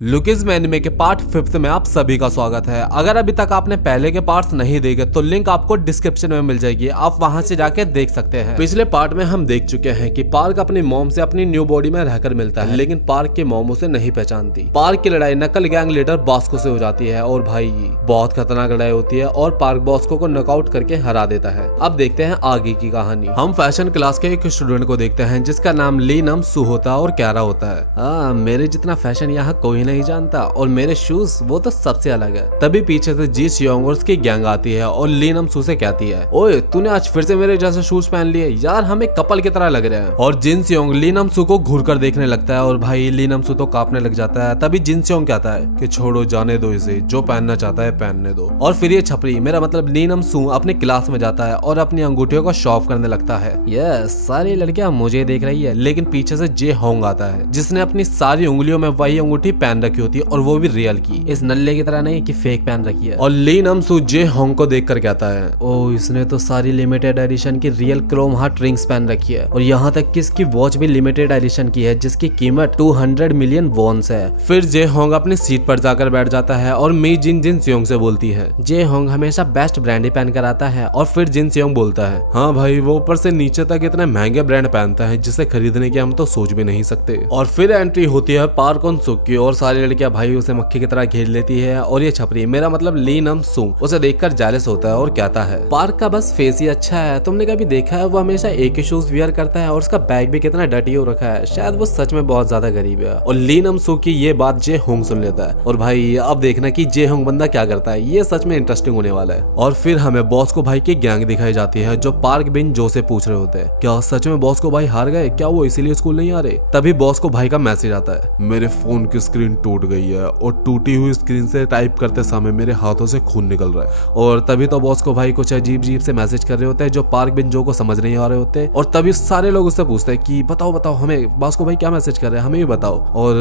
लुकीज में एनिमे के पार्ट 5 में आप सभी का स्वागत है। अगर अभी तक आपने पहले के पार्ट्स नहीं देखे तो लिंक आपको डिस्क्रिप्शन में मिल जाएगी, आप वहां से जाके देख सकते हैं। पिछले पार्ट में हम देख चुके हैं कि पार्क अपनी मॉम से अपनी न्यू बॉडी में रहकर मिलता है, लेकिन पार्क की मॉम उसे नहीं पहचानती। पार्क की लड़ाई नकल गैंग लीडर बॉस्को से हो जाती है और भाई बहुत खतरनाक लड़ाई होती है और पार्क बॉस्को को नॉकआउट करके हरा देता है। अब देखते हैं आगे की कहानी। हम फैशन क्लास के एक स्टूडेंट को देखते हैं जिसका नाम ली नम सू होता है और क्यारा होता है। मेरे जितना फैशन यहाँ कोई नहीं जानता और मेरे शूज वो तो सबसे अलग है। तभी पीछे से जी सियोंग और उसकी गैंग आती है और ली नम सू से कहती है, ओए तूने आज फिर से मेरे जैसे शूज पहन लिए यार, हम एक कपल की तरह लग रहे हैं। और जिन सियोंग ली नम सू को घूर कर देखने लगता है और भाई ली नम सू तो कांपने लग जाता है। तभी जिन सियोंग कहता है कि छोड़ो जाने दो इसे, जो पहनना चाहता है पहनने दो। और फिर ये छपरी मेरा मतलब ली नम सू अपने क्लास में जाता है और अपनी अंगूठियों को शॉफ करने लगता है। यस, सारी लड़कियां मुझे देख रही है, लेकिन पीछे से जे होंग आता है जिसने अपनी सारी उंगलियों में वही अंगूठी पहन रखी होती है और वो भी रियल की, इस नल्ले की तरह नहीं कि फेक पहन रखी है। और ली नम सू जे होंग को देखकर कहता है, ओ इसने तो सारी लिमिटेड एडिशन की रियल क्रोम हार्ट रिंग्स पहन रखी है और यहाँ तक कि इसकी वॉच भी लिमिटेड एडिशन की है जिसकी कीमत 200 मिलियन वॉन्स है। फिर जे होंग अपनी सीट पर जाकर बैठ जाता है और मी जिन जिन सियोंग से बोलती है, जे होंग हमेशा बेस्ट ब्रांड ही पहन कर आता है। और फिर जिन सियोंग बोलता है, हाँ भाई वो ऊपर से नीचे तक इतने महंगे ब्रांड पहनता है जिसे खरीदने की हम तो सोच भी नहीं सकते। और फिर एंट्री होती है पार्क ऑन सुक की और सारी लड़कियां भाई उसे मक्खी की तरह घेर लेती है और ये छपरी मेरा मतलब ली नम सू उसे देखकर जेलस होता है और कहता है, पार्क का बस फेस ही अच्छा है, तुमने कभी देखा है वो हमेशा एक ही शूज वियर करता है और उसका बैग भी कितना डर्टी हो रखा है, शायद वो सच में बहुत ज्यादा गरीब है। और ली नम सू की ये बात जे होंग सुन लेता है और भाई अब देखना कि जे होंग बंदा क्या करता है, ये सच में इंटरेस्टिंग होने वाला है। और फिर हमें बॉस्को भाई की गैंग दिखाई जाती है जो पार्क बिन जो से पूछ रहे होते हैं, क्या सच में बॉस्को भाई हार गए, क्या वो इसीलिए स्कूल नहीं आ रहे। तभी बॉस्को भाई का मैसेज आता है, मेरे फोन की स्क्रीन टूट गई है और टूटी हुई स्क्रीन से टाइप करते समय मेरे हाथों से खून निकल रहा है। और तभी तो बॉस्को भाई कुछ अजीब अजीब से मैसेज कर रहे होते हैं जो पार्क बिन जो को समझ नहीं आ रहे होते। और तभी सारे लोग उससे पूछते हैं कि बताओ बताओ हमें बॉस्को भाई क्या मैसेज कर रहे हैं, हमें भी बताओ। और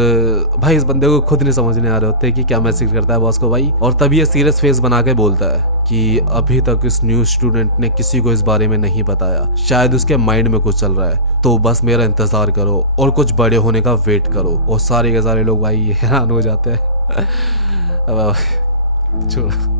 भाई इस बंदे को खुद नहीं समझने आ रहे होते कि क्या मैसेज करता है बॉस्को भाई। और तभी ये सीरियस फेस बना के बोलता है कि अभी तक इस न्यू स्टूडेंट ने किसी को इस बारे में नहीं बताया, शायद उसके माइंड में कुछ चल रहा है, तो बस मेरा इंतजार करो और कुछ बड़े होने का वेट करो। और सारे के सारे लोग भाई हैरान हो जाते हैं।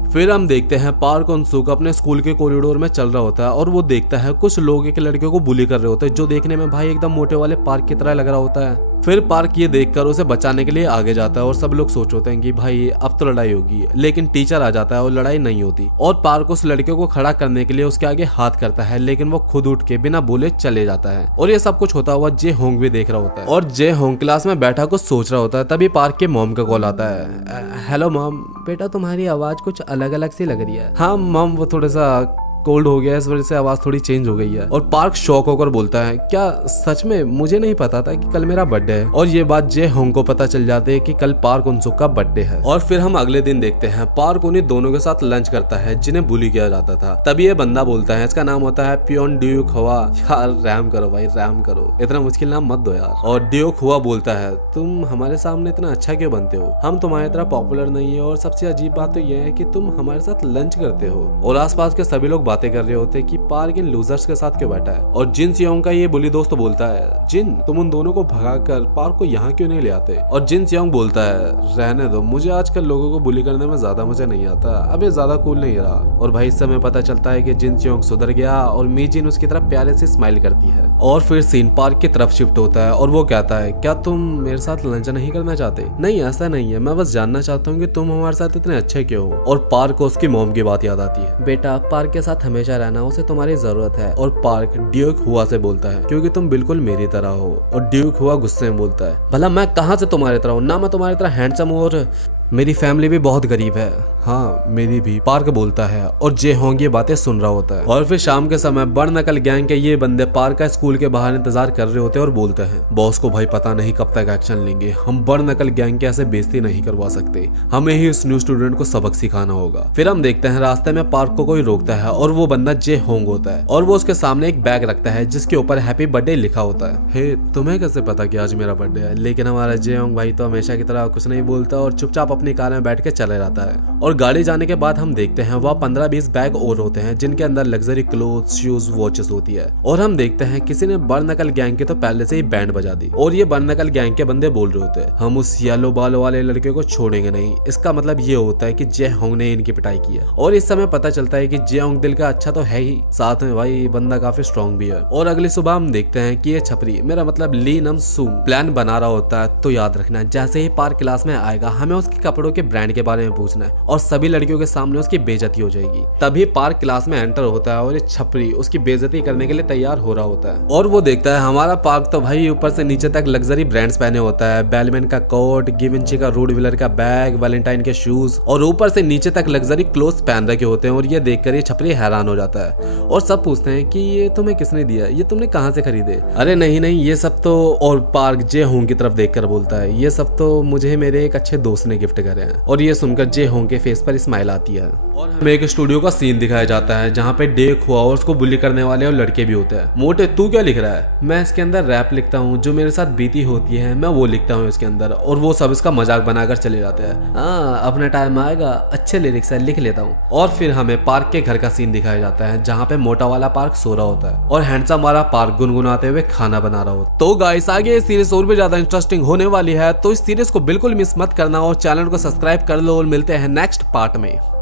फिर हम देखते हैं पार्क ऑन सुक अपने स्कूल के कॉरिडोर में चल रहा होता है और वो देखता है कुछ लोग एक लड़के को बुली कर रहे होते हैं जो देखने में भाई एकदम मोटे वाले पार्क की तरह लग रहा होता है। फिर पार्क ये देखकर उसे बचाने के लिए आगे जाता है और सब लोग सोच होते हैं कि भाई अब तो लड़ाई होगी, लेकिन टीचर आ जाता है और लड़ाई नहीं होती। और पार्क उस लड़के को खड़ा करने के लिए उसके आगे हाथ करता है, लेकिन वो खुद उठ के बिना बोले चले जाता है। और ये सब कुछ होता हुआ जे होंग भी देख रहा होता है और जे होंग क्लास में बैठा कुछ सोच रहा होता है। तभी पार्क के मॉम का कॉल आता है, हेलो मॉम, बेटा तुम्हारी आवाज कुछ अलग अलग सी लग रही है। हाँ मॉम, वो थोड़ा सा कोल्ड हो गया, इस वजह से आवाज थोड़ी चेंज हो गई है। और पार्क शॉक होकर बोलता है, क्या सच में? मुझे नहीं पता था कि कल मेरा बर्थडे है। और ये बात जे होंग को पता चल जाती है कि कल पार्क उनसुक का बर्थडे है। और फिर हम अगले दिन देखते हैं पार्क उन्हीं दोनों के साथ लंच करता है जिन्हें बुली किया जाता था। तभी ये बंदा बोलता है, इसका नाम होता है पियोन ड्यूक हुआ। यार रैम करो भाई, रैम करो, इतना मुश्किल नाम मत दो यार। और ड्यूक हुआ बोलता है, तुम हमारे सामने इतना अच्छा क्यों बनते हो, हम तुम्हारी तरह पॉपुलर नहीं है और सबसे अजीब बात तो ये है कि तुम हमारे साथ लंच करते हो। और आसपास के सभी लोग बातें कर रहे होते कि पार्क इन लूजर्स के साथ क्यों बैठा है। और जिन सियोंग का ये बुली दोस्त बोलता है, जिन तुम उन दोनों को भगाकर पार्क को यहाँ क्यों नहीं ले आते। और जिन सियोंग बोलता है, रहने दो, मुझे आजकल लोगों को बुली करने में ज्यादा मजा नहीं आता, अब ये ज्यादा कूल नहीं रहा। और भाई इस समय पता चलता है कि जिन सियोंग सुधर गया और मी जिन उसकी तरफ प्यारे से स्माइल करती है। और फिर सीन पार्क की तरफ शिफ्ट होता है और वो कहता है, क्या तुम मेरे साथ लंच नहीं करना चाहते? नहीं ऐसा नहीं है, मैं बस जानना चाहता हूँ कि तुम हमारे साथ इतने अच्छे क्यों हो। और पार्क को उसकी मॉम की बात याद आती है, बेटा पार्क के साथ हमेशा रहना, उसे तुम्हारी जरूरत है। और पार्क ड्यूक हुआ से बोलता है, क्योंकि तुम बिल्कुल मेरी तरह हो। और ड्यूक हुआ गुस्से में बोलता है, भला मैं कहाँ से तुम्हारी तरह हूँ, ना मैं तुम्हारी तरह हैंडसम हूँ और मेरी फैमिली भी बहुत गरीब है। हाँ मेरी भी, पार्क बोलता है। और जे होंग ये बातें सुन रहा होता है। और फिर शाम के समय बड़ नकल गैंग के ये बंदे पार्क का स्कूल के बाहर इंतजार कर रहे होते हैं और बोलते हैं, बॉस को भाई पता नहीं कब तक एक्शन लेंगे, हम बड़ नकल गैंग के ऐसे बेइज्जती नहीं करवा सकते, हमें ही उस न्यू स्टूडेंट को सबक सिखाना होगा। फिर हम देखते हैं रास्ते में पार्क को कोई रोकता है और वो बंदा जे होंग होता है और वो उसके सामने एक बैग रखता है जिसके ऊपर हैप्पी बर्थडे लिखा होता है। हे तुम्हें कैसे पता कि आज मेरा बर्थडे है? लेकिन हमारा जे होंग भाई तो हमेशा की तरह कुछ नहीं बोलता और चुपचाप अपनी कार में बैठ के चले जाता है। और गाड़ी जाने के बाद हम देखते हैं वह 15-20 बैग और होते हैं जिनके अंदर लग्जरी क्लोथ, शूज, वॉचेस होती है। और हम देखते हैं किसी ने बर्नकल गैंग के तो पहले से ही बैंड बजा दी और ये बर्नकल गैंग के बंदे बोल रहे होते हैं हम उस येलो बाल वाले लड़के को छोड़ेंगे नहीं। इसका मतलब ये होता है कि जेहोंग ने इनकी पिटाई की है। और इस समय पता चलता है कि जेहोंग दिल का अच्छा तो है ही, साथ में भाई बंदा काफी स्ट्रॉन्ग भी है। और अगली सुबह हम देखते हैं कि ये छपरी मेरा मतलब ली नम सूम प्लान बना रहा होता है। तो याद रखना जैसे ही पार्क क्लास में आएगा हमें उसके कपड़ों के ब्रांड के बारे में पूछना है और सभी लड़कियों के सामने उसकी बेइज्जती हो जाएगी। तभी पार्क क्लास में एंटर होता है और ये छपरी उसकी बेइज्जती करने के लिए तैयार हो रहा होता है। और वो देखता है हमारा पार्क तो भाई ऊपर से नीचे तक लग्जरी ब्रांड्स पहने होता है, बेलमैन का कोट, गिवेंची का रूड व्हीलर का बैग, वैलेंटाइन के शूज और ऊपर से नीचे तक लग्जरी क्लोथ्स पहन रखे होते हैं। और ये देखकर ये छपरी हैरान हो जाता है और सब पूछते हैं कि ये तुम्हें किसने दिया, ये तुमने कहाँ से खरीदे। अरे नहीं नहीं ये सब तो, और पार्क जेहोंग की तरफ देखकर बोलता है ये सब तो मुझे मेरे एक अच्छे दोस्त ने गिफ्ट करे हैं। और ये सुनकर जेहोंग के फेस पर स्माइल आती है। और हमें एक स्टूडियो का सीन दिखाया जाता है जहाँ पे डे खुआ और उसको बुली करने वाले और लड़के भी होते हैं। मोटे तू क्या लिख रहा है? मैं इसके अंदर रैप लिखता हूँ, जो मेरे साथ बीती होती है मैं वो लिखता हूँ इसके अंदर। और वो सब इसका मजाक बनाकर चले जाते हैं। हाँ अपना टाइम आएगा, अच्छे लिरिक्स है, लिख लेता हूँ। और फिर हमें पार्क के घर का सीन दिखाया जाता है जहाँ पे मोटा वाला पार्क सो रहा होता है और हैंडसम वाला पार्क गुनगुनाते हुए खाना बना रहा होता है। तो गाइस आगे ये सीरीज और भी ज्यादा इंटरेस्टिंग होने वाली है, तो इस सीरीज को बिल्कुल मिस मत करना और चैनल को सब्सक्राइब कर लो और मिलते हैं नेक्स्ट पार्ट में।